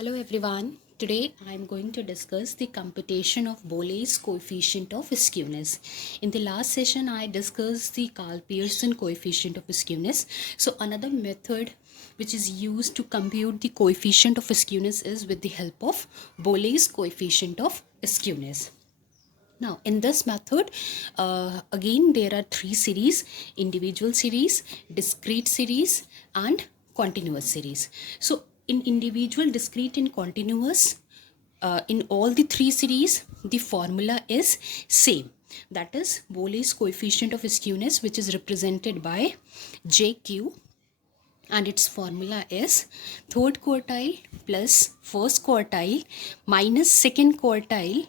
Hello everyone. Today I am going to discuss the computation of Bolé's coefficient of skewness. In the last session I discussed the Karl Pearson coefficient of skewness. So another method which is used to compute the coefficient of skewness is with the help of Bolé's coefficient of skewness. Now in this method, again there are three series: individual series, discrete series and continuous series. So in individual, discrete and continuous, in all the three series the formula is same, that is Bolé's coefficient of skewness, which is represented by JQ, and its formula is third quartile plus first quartile minus second quartile,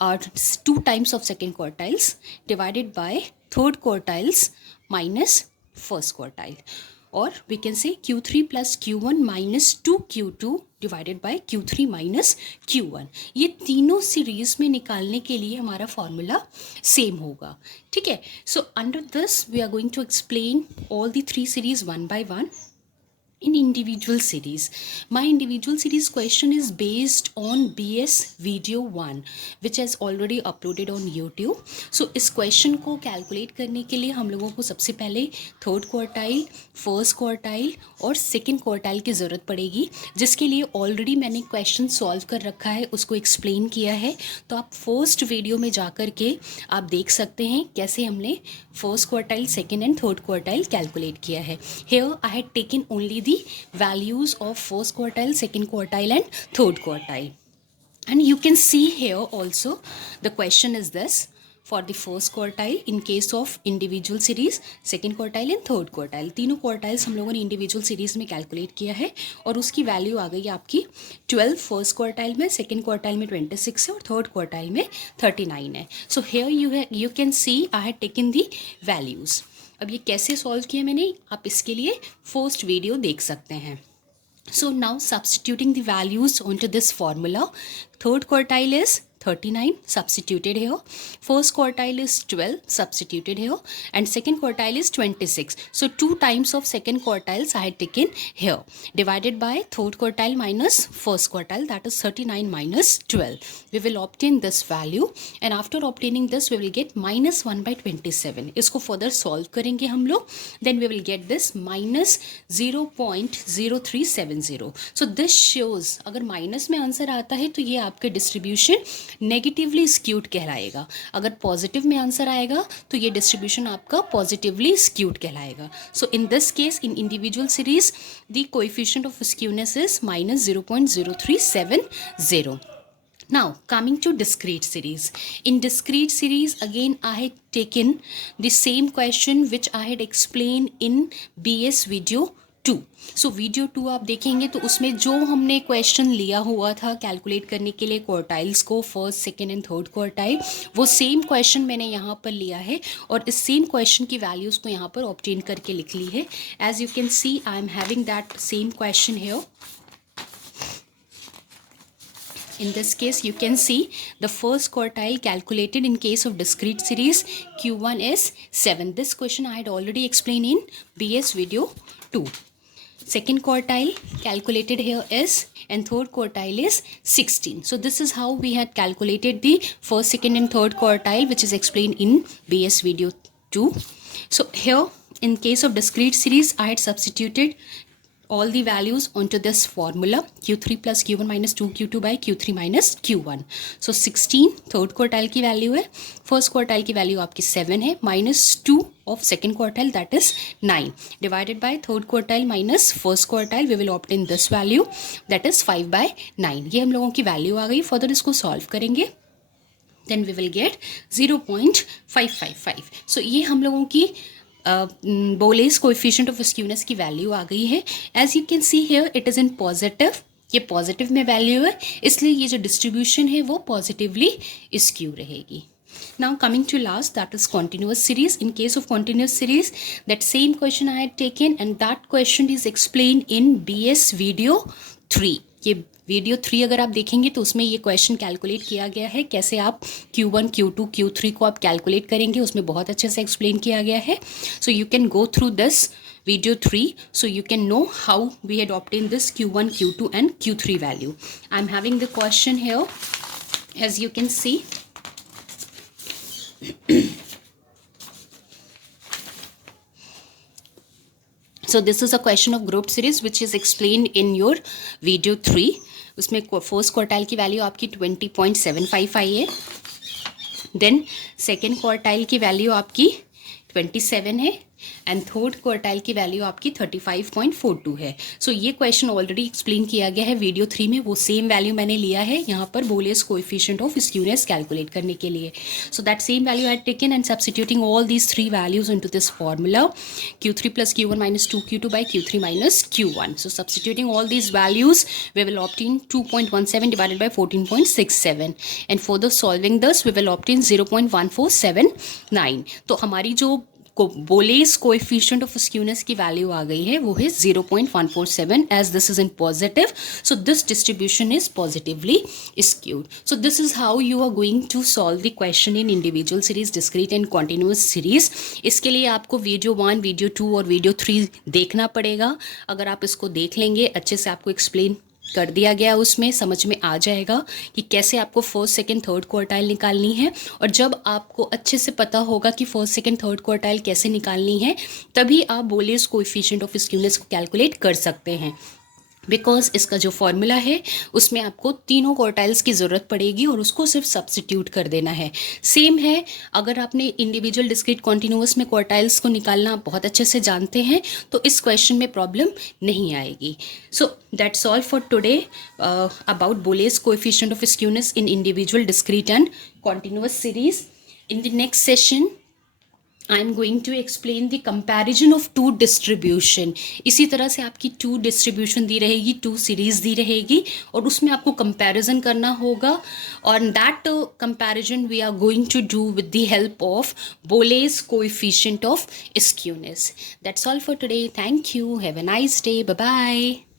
or 2 times of second quartiles, divided by third quartiles minus first quartile, or we can say Q3 plus Q1 minus 2Q2 divided by Q3 minus Q1. ये तीनों series में निकालने के लिए हमारा formula same होगा. ठीक है. So under this we are going to explain all the three series one by one. In individual series, my individual series question is based on BS video 1 which has already uploaded on YouTube. So इस question को calculate करने के लिए हम लोगों को सबसे पहले थर्ड क्वार्टाइल, फर्स्ट क्वार्टाइल और सेकंड क्वार्टाइल की ज़रूरत पड़ेगी, जिसके लिए ऑलरेडी मैंने क्वेश्चन सॉल्व कर रखा है, उसको एक्सप्लेन किया है. तो आप फर्स्ट वीडियो में जा कर के आप देख सकते हैं कैसे हमने first quartile, second and third quartile calculate किया है. Here I had taken only the values of first quartile, second quartile and third quartile, and you can see here also the question is this: for the first quartile in case of individual series, second quartile and third quartile, तीनों quartiles हम लोगों ने individual series में calculate किया है और उसकी value आ गई आपकी 12 first quartile में, second quartile में 26 है और third quartile में 39 है. So here you can see I had taken the values. अब ये कैसे सॉल्व किया मैंने, आप इसके लिए फर्स्ट वीडियो देख सकते हैं. So now substituting the values onto this formula, third quartile is 39 substituted here, first quartile is 12 substituted here, and second quartile is 26. So 2 times of second quartiles I had taken here, divided by third quartile minus first quartile, that is 39 minus 12. We will obtain this value, and after obtaining this we will get minus 1 by 27. इसको further solve करेंगे हम लोग, then we will get this minus 0.0370. So this shows अगर minus में answer आता है तो ये आपके डिस्ट्रीब्यूशन नेगेटिवली स्क्यूड कहलाएगा, अगर पॉजिटिव में आंसर आएगा तो ये डिस्ट्रीब्यूशन आपका पॉजिटिवली स्क्यूड कहलाएगा. So in this case in individual series the coefficient of skewness is minus 0.0370. Now coming to discrete series. In discrete series again I had taken the same question which I had explained in BS video 2. So video 2 आप देखेंगे तो उसमें जो हमने question लिया हुआ था calculate करने के लिए क्वार्टाइल्स को, first, second and third quartile, वो सेम क्वेश्चन मैंने यहाँ पर लिया है और इस सेम क्वेश्चन की वैल्यूज़ को यहाँ पर ऑब्टेन करके लिख ली है. As you can see I am having that same question here. In this case you can see the first quartile calculated in case of discrete series Q1 is 7. This question I had already explained in BS video 2. Second quartile calculated here is, and third quartile is 16. So this is how we had calculated the first, second and third quartile, which is explained in BS video 2. So here in case of discrete series I had substituted all the values onto this formula, Q3 plus Q1 minus 2Q2 by Q3 minus Q1. So 16 third quartile की value है, first quartile की value आपकी 7 है, minus 2 of second quartile that is 9, divided by third quartile minus first quartile, we will obtain this value that is 5/9. ये हम लोगों की value आ गई. फर्दर इसको सॉल्व करेंगे then we will get 0.555. So ये हम लोगों की Bolé's coefficient of skewness की वैल्यू आ गई है. As you can see here it is in positive, ये पॉजिटिव में वैल्यू है, इसलिए ये जो डिस्ट्रीब्यूशन है वो पॉजिटिवली स्क्यू रहेगी. Now coming to last, that is continuous series. In case of continuous series, that same question I had taken and that question is explained in BS video 3. ये video 3 अगर आप देखेंगे तो उसमें ये क्वेश्चन कैलकुलेट किया गया है, कैसे आप Q1, Q2, Q3 को आप कैलकुलेट करेंगे, उसमें बहुत अच्छे से एक्सप्लेन किया गया है. So you can go through this video 3, so you can know how we had obtained this Q1, Q2 and Q3 value. I'm having the question here, as you can see. So this is a question of group series which is explained in your video 3. उसमें first quartile की value आपकी 20.75 आई है, then second quartile की value आपकी 27 है and third quartile की value आपकी 35.42 है. सो ये क्वेश्चन ऑलरेडी एक्सप्लेन किया गया है वीडियो 3 में. वो सेम वैल्यू मैंने लिया है यहाँ पर बोलेस कोएफिशिएंट ऑफ स्क्यूनेस कैलकुलेट करने के लिए. So that same value I had taken and substituting all these 3 values into this formula Q3 plus Q1 minus 2Q2 by Q3 minus Q1. So substituting all these values, we will obtain 2.17 divided by 14.67 and further solving this we will obtain 0.1479. तो हमारी जो Bowley's coefficient of skewness की value आ गई है वो है 0.147 as this is in positive. So this distribution is positively skewed. So this is how you are going to solve the question in individual series, discrete and continuous series. इसके लिए आपको video 1, video 2 और video 3 देखना पड़ेगा. अगर आप इसको देख लेंगे, अच्छे से आपको एक्सप्लेन कर दिया गया, उसमें समझ में आ जाएगा कि कैसे आपको फर्स्ट सेकंड थर्ड क्वार्टाइल निकालनी है. और जब आपको अच्छे से पता होगा कि फर्स्ट सेकंड थर्ड क्वार्टाइल कैसे निकालनी है, तभी आप बोलेस कोएफिशिएंट ऑफ स्क्यूनेस को कैलकुलेट कर सकते हैं. बिकॉज इसका जो फॉर्मूला है उसमें आपको तीनों क्वार्टाइल्स की ज़रूरत पड़ेगी और उसको सिर्फ सब्स्टिट्यूट कर देना है. सेम है अगर आपने इंडिविजुअल, डिस्क्रीट, कॉन्टिन्यूअस में क्वार्टाइल्स को निकालना बहुत अच्छे से जानते हैं तो इस क्वेश्चन में प्रॉब्लम नहीं आएगी. So that's all for today about Bowley's coefficient of skewness in individual, discrete and continuous series. In the next session I am going to explain the comparison of 2 distribution. इसी तरह से आपकी 2 distribution दी रहेगी, 2 series दी रहेगी और उसमें आपको comparison करना होगा. और that comparison we are going to do with the help of Bowley's coefficient of skewness. That's all for today. Thank you. Have a nice day. Bye bye.